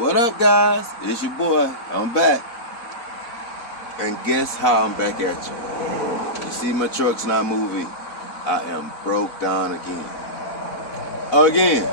What up, guys? It's your boy. I'm back. And guess how I'm back at you? You see my truck's not moving. I am broke down again. Again.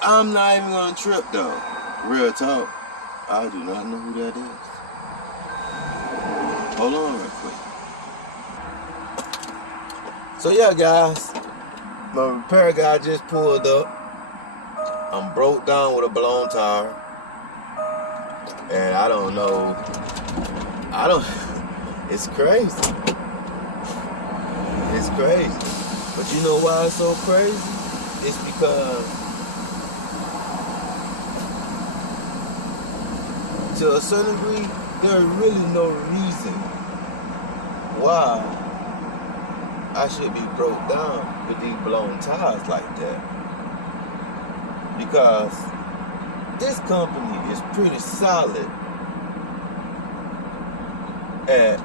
I'm not even gonna trip though. Real talk. I do not know who that is. Hold on real quick. So yeah, guys. My repair guy just pulled up. I'm broke down with a blown tire. And I don't know. It's crazy. It's crazy. But you know why it's so crazy? It's because to a certain degree, there's really no reason why I should be broke down with these blown tires like that. Because this company is pretty solid at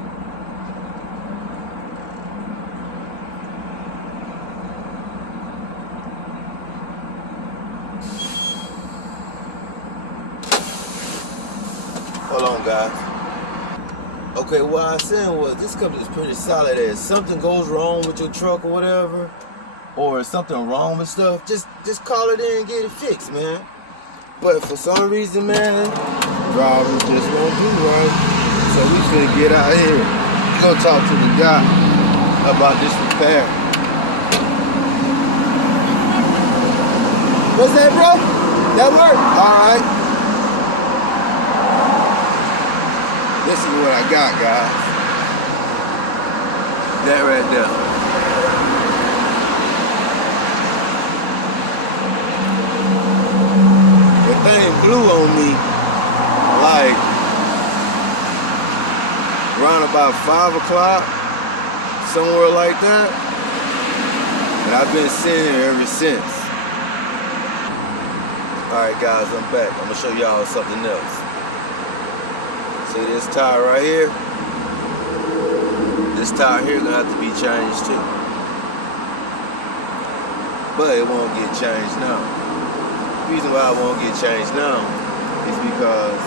hold on, guys. Okay, what I was saying was this company is pretty solid at something goes wrong with your truck or whatever, or something wrong with stuff, just call it in and get it fixed, man. But for some reason, man, drivers just won't do right. So we finna get out here. Go talk to the guy about this repair. What's that, bro? That work? Alright. This is what I got, guys. That right there. Thing blew on me like around about 5 o'clock, somewhere like that, and I've been sitting here ever since. Alright guys, I'm back. I'm gonna show y'all something else. See this tire right here? This tire here gonna have to be changed too, but it won't get changed now. The reason why I won't get changed now is because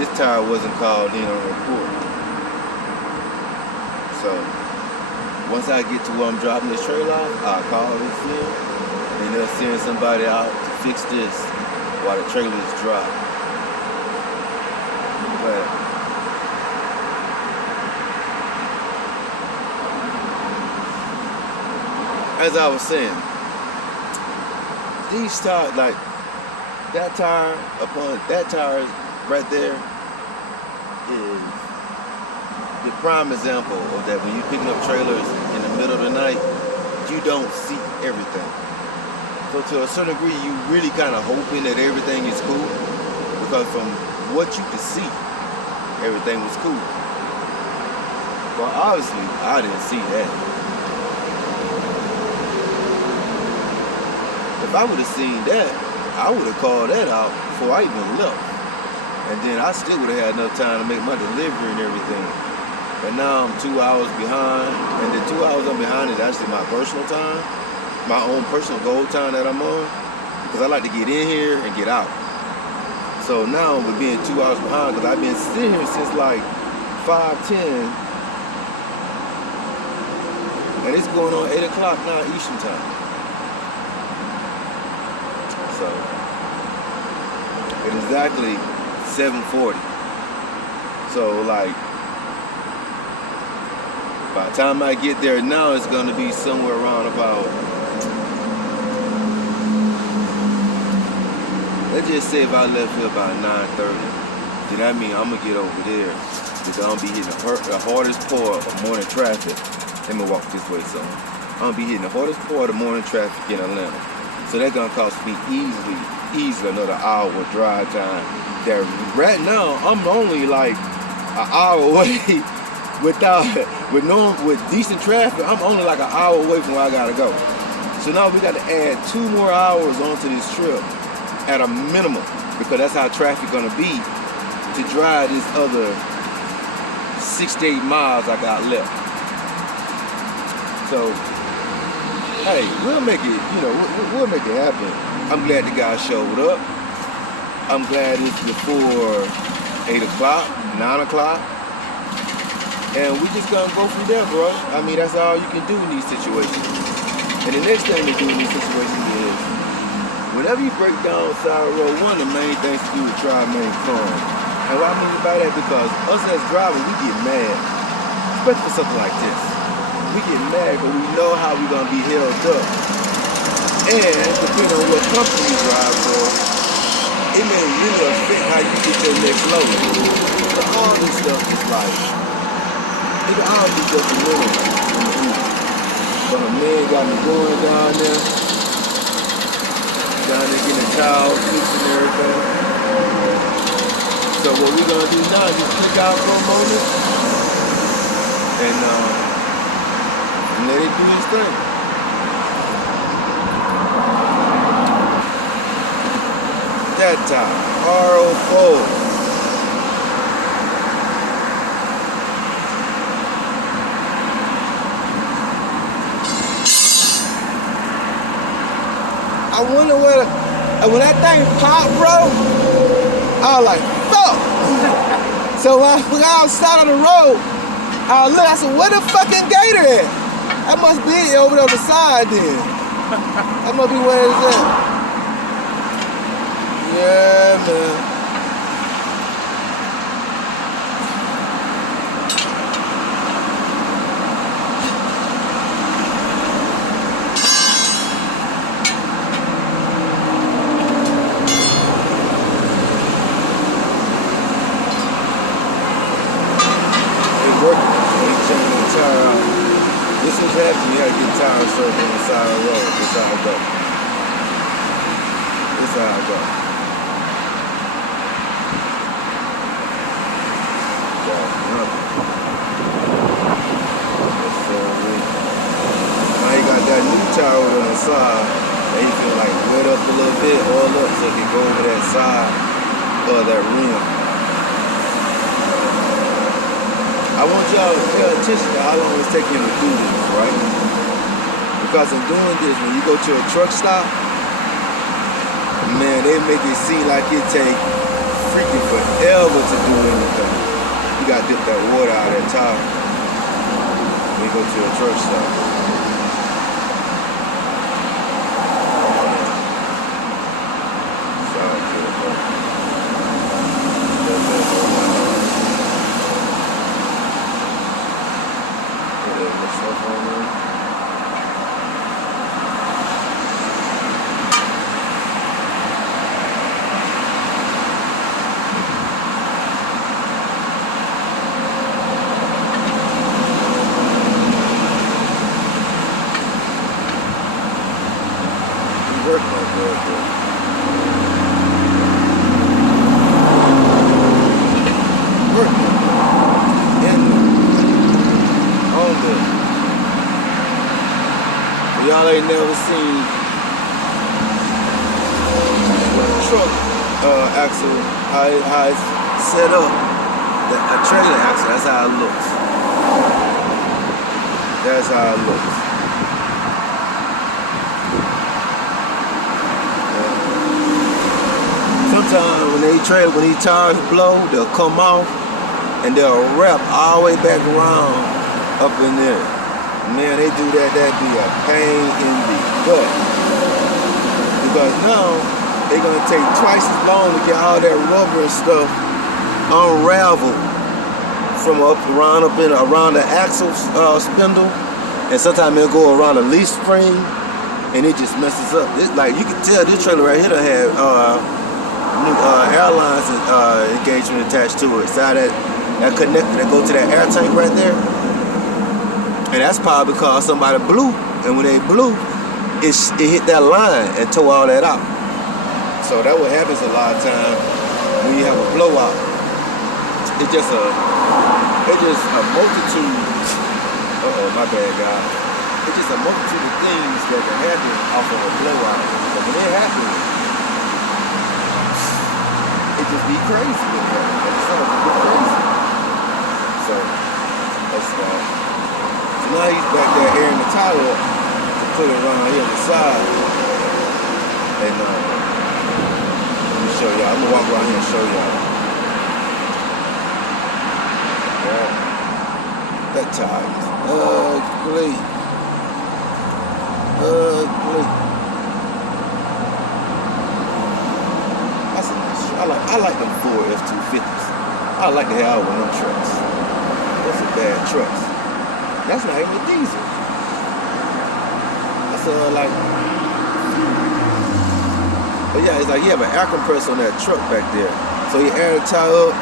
this tire wasn't called in on report. So once I get to where I'm dropping this trailer off, I'll call this in and they'll send somebody out to fix this while the trailer is dry. But as I was saying, these tires, like that tire right there is the prime example of that. When you're picking up trailers in the middle of the night, you don't see everything. So to a certain degree, you really kind of hoping that everything is cool, because from what you could see, everything was cool. But obviously, I didn't see that. If I would have seen that, I would have called that out before I even left. And then I still would have had enough time to make my delivery and everything. But now I'm 2 hours behind, and the 2 hours I'm behind is actually my personal time, my own personal goal time that I'm on, because I like to get in here and get out. So now with being 2 hours behind, because I've been sitting here since like 5:10, and it's going on 8 o'clock now Eastern time. So it's exactly 7:40. So like by the time I get there now, it's gonna be somewhere around about, let's just say if I left here about 9:30, then that means I'm gonna get over there because I'm gonna be hitting the hardest part of morning traffic. Let me walk this way, so I'm gonna be hitting the hardest part of morning traffic in Atlanta. So that's gonna cost me easily another hour drive time. That right now I'm only like an hour away with decent traffic. I'm only like an hour away from where I gotta go. So now we got to add 2 more hours onto this trip at a minimum, because that's how traffic gonna be to drive this other 6 to 8 miles I got left. So hey, we'll make it, we'll make it happen. I'm glad the guy showed up. I'm glad it's before 8 o'clock, 9 o'clock. And we just gonna go from there, bro. I mean, that's all you can do in these situations. And the next thing to do in these situations is, whenever you break down side road, one of the main things to do is try to remain calm. And what I mean by that, because us as drivers, we get mad, especially for something like this. We get mad because we know how we're gonna be held up. And depending on what company you drive for, it may really affect how you get your next load. So all this stuff is like, it can all be just a minute in the Uber. But a man got me going down there getting the towel, fixing everything. So what we gonna do now is just click out for a moment and let it do its thing. That time, R04. I wonder where, when that thing popped, bro, I was like, fuck. So when I got outside on the road, I looked, I said, where the fucking gator at? That must be it over the other side then. That must be where it's at. Yeah, man. This was happening, you had to get tires served on the side of the road. This how it go. This how it go. Now you got that new tire on the side. They feel like wet up a little bit, oil up so it can go over that side of that rim. I want y'all to pay attention to how long it's taking to do this, right? Because in doing this, when you go to a truck stop, man, they make it seem like it take freaking forever to do anything. You gotta dip that water out of that tire when you go to a truck stop. Y'all ain't never seen truck axle, how it's set up, a trailer axle, that's how it looks. That's how it looks. Sometimes when these tires blow, they'll come off and they'll wrap all the way back around up in there. Man, they do that be a pain in the butt. Because now, they're gonna take twice as long to get all that rubber and stuff unraveled from around the axle spindle. And sometimes it'll go around the leaf spring and it just messes up. Like you can tell this trailer right here had new airlines engagement attached to it. So that connector that go to that air tank right there. And that's probably because somebody blew, and when they blew, it hit that line and tore all that out. So that what happens a lot of times when you have a blowout. It's just a multitude. My bad, guys. It's just a multitude of things that can happen off of a blowout. But when it happens, it just be crazy. It's crazy. So that's why. Now he's back there airing the tire up to put it around here on the side. And let me show y'all. I'm gonna walk around here and show y'all. Yeah. That tire is ugly. Ugly. That's a nice truck. I like them Ford F-250s. I like to have one of them trucks. Those are bad trucks. That's not even a diesel. That's like, but yeah, it's like you have an air compressor on that truck back there. So you air the tire up,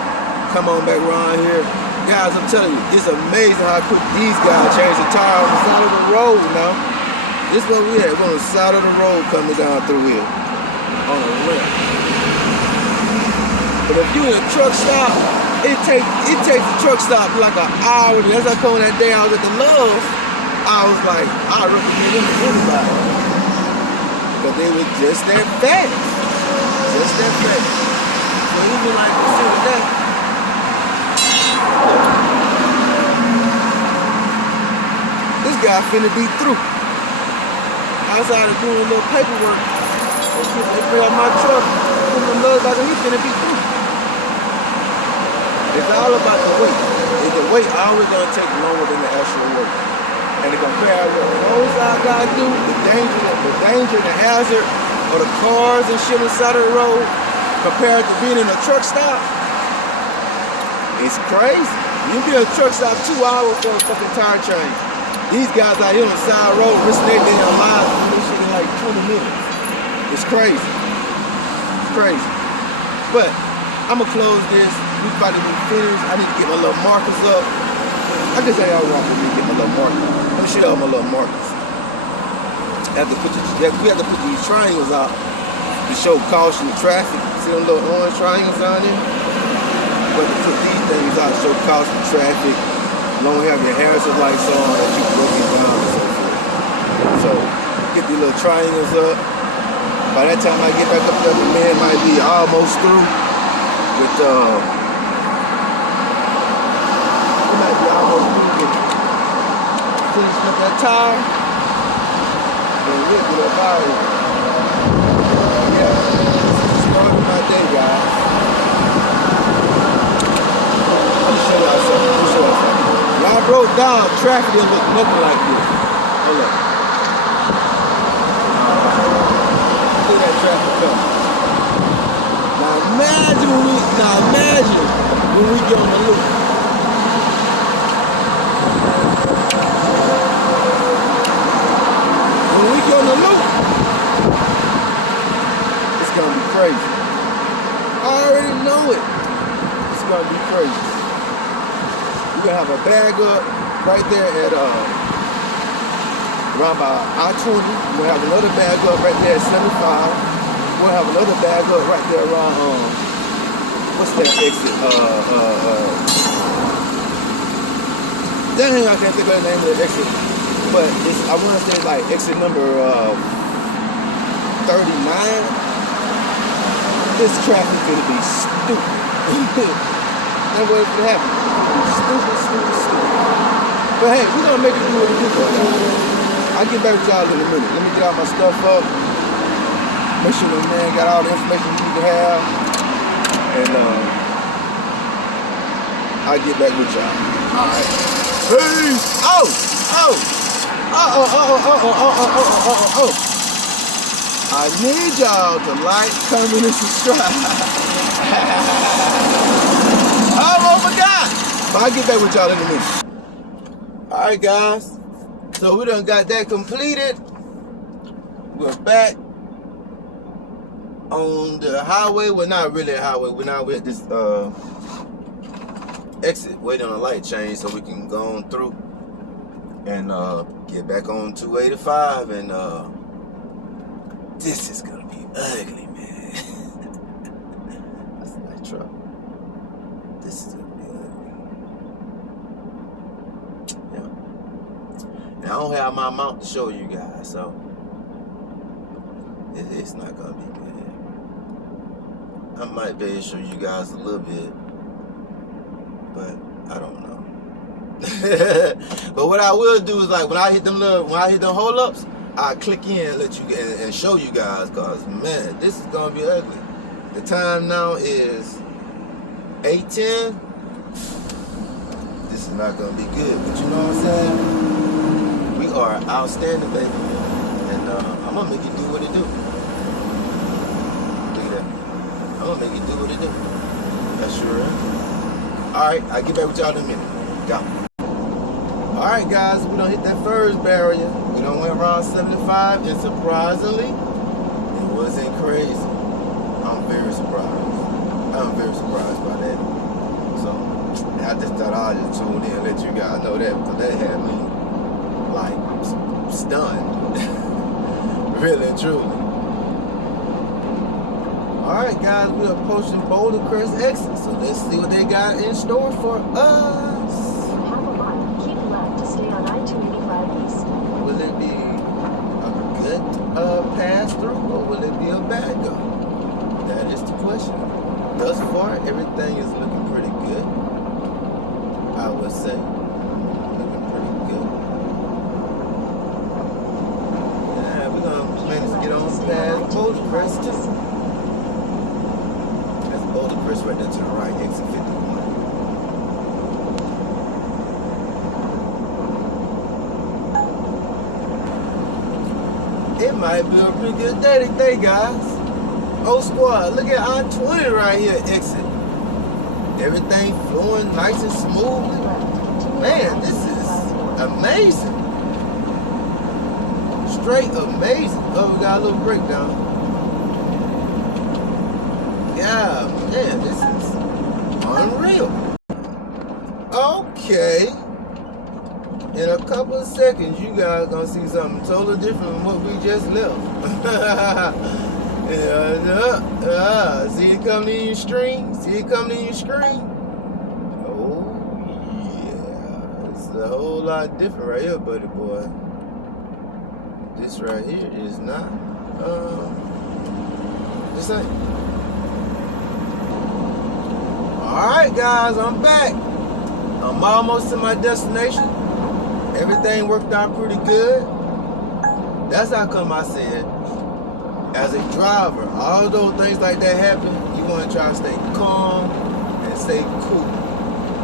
come on back around here. Guys, I'm telling you, it's amazing how quick these guys change the tire on the side of the road now. This is what we had. We're on the side of the road coming down through here. On the ramp. But if you in a truck stop, it takes the truck stop like an hour. That's how come that day I was at the Love, I was like, I recommend them to anybody. Because they were just that fast. Just that fast. So even like consider that. This guy finna be through. Outside of doing a little paperwork, they bring out my truck, put the lugs out, and he finna be through. It's all about the weight. The weight always gonna take longer than the actual work. And to compare what the roadside guys do, the danger, the hazard, or the cars and shit on the side of the road, compared to being in a truck stop, it's crazy. You be in a truck stop 2 hours for a fucking tire change. These guys out here on the side road risking their damn lives and this shit in like 20 minutes. It's crazy. It's crazy. But I'ma close this. We about to be finished. I need to get my little markers up. I just ain't all wrong with me to get my little markers. Let me show y'all my little markers. We have to put these triangles out to show caution to traffic. See them little orange triangles down there? We have to put these things out to show caution to traffic. Long have your hazard lights on as you broken down and so forth. So get these little triangles up. By that time I get back up there, the man might be almost through with he might be almost through with finishing up that tire. And we'll get up out of here. Yeah. Starting my day, guys. Let me show y'all something. When I broke down, traffic didn't look nothing like this. Hold up. Look at that traffic coming. Now imagine when we get on the loop. When we get on the loop, it's gonna be crazy. I already know it. It's gonna be crazy. We're gonna have a bag up right there at around by I-20. We'll have another bag up right there at 75. We'll have another bag up right there around what's that exit? Dang, I can't think of the name of the exit. But it's, I wanna say like exit number 39. This traffic gonna be stupid. That's what's gonna happen. Stupid. But hey, we're gonna make it do what we do. I'll get back with y'all in a minute. Let me get all my stuff up. Make sure the man got all the information we need to have. And I'll get back with y'all. Alright. Peace! I need y'all to like, comment, and subscribe. Oh my God! But I'll get back with y'all in a minute. Alright guys, so we done got that completed. We're back on the highway. Well, not really a highway. We're now at this exit, waiting on a light change so we can go on through and get back on 285. And this is gonna be ugly, man. That's a nice truck. This is gonna be ugly. Yeah. And I don't have my mount to show you guys, so it's not gonna be good. I might be able to show you guys a little bit, but I don't know. But what I will do is, like, when I hit them hold ups, I click in and let you and show you guys, cause man, this is gonna be ugly. The time now is 8:10. This is not gonna be good, but you know what I'm saying? We are outstanding, baby, and I'm gonna make it do what it do. Look at that. I'm gonna make it do what it do. That sure is. All right, I'll get back with y'all in a minute. Go. All right, guys, we done hit that first barrier. We done went around 75, and surprisingly, it wasn't crazy. I'm very surprised. I'm very surprised by that. So, I just thought I'd just tune in and let you guys know that, because that had me, like, stunned. Really and truly. All right, guys, we are approaching Boulder Crest exit, so let's see what they got in store for us. Will it be a good pass through, or will it be a bad go? That is the question. Thus far, everything is looking pretty good. I would say, looking pretty good. Yeah, we're gonna manage to get on past Boulder Crest too. That's Boulder Crest right there to the right, exit 51. It might be a pretty good day today, guys. Oh, squad, look at I-20 right here, exit. Everything flowing nice and smoothly. Man, this is amazing. Straight amazing. Oh, we got a little breakdown. Yeah, man, this is unreal. Okay. In a couple of seconds, you guys gonna see something totally different from what we just left. See it coming in your stream? See it coming in your screen? Oh, yeah. It's a whole lot different right here, buddy boy. This right here is not, this ain't. Alright, guys, I'm back. I'm almost to my destination. Everything worked out pretty good. That's how come I said, as a driver, although things like that happen, you want to try to stay calm and stay cool.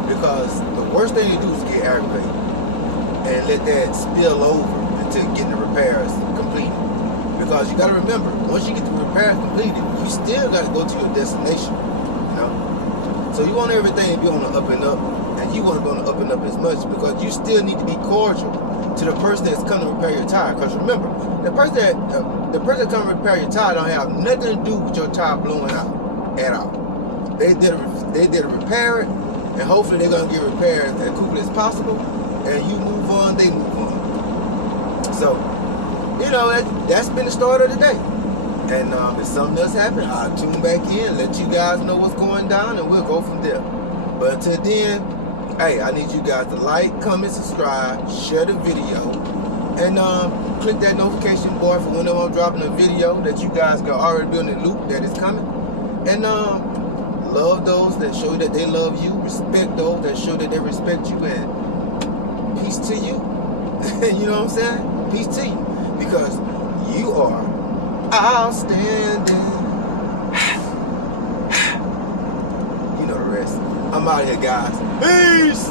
Because the worst thing to do is get aggravated and let that spill over until getting the repairs completed. Because you got to remember, once you get the repairs completed, you still got to go to your destination. You know? So you want everything to be on the up and up. And you want to go on the up and up as much, because you still need to be cordial to the person that's coming to repair your tire. Because remember, the person that coming to repair your tire don't have nothing to do with your tire blowing out at all. They did a repair it, and hopefully they're gonna get repaired as quickly as possible. And you move on, they move on. So, you know, that's been the start of the day. And if something else happens, I'll tune back in, let you guys know what's going down, and we'll go from there. But until then, hey, I need you guys to like, comment, subscribe, share the video, and click that notification bar for whenever I'm dropping a video, that you guys can already be in the loop that is coming. And love those that show that they love you, respect those that show that they respect you, and peace to you. You know what I'm saying? Peace to you, because you are outstanding. You know the rest. I'm out here, guys. Peace!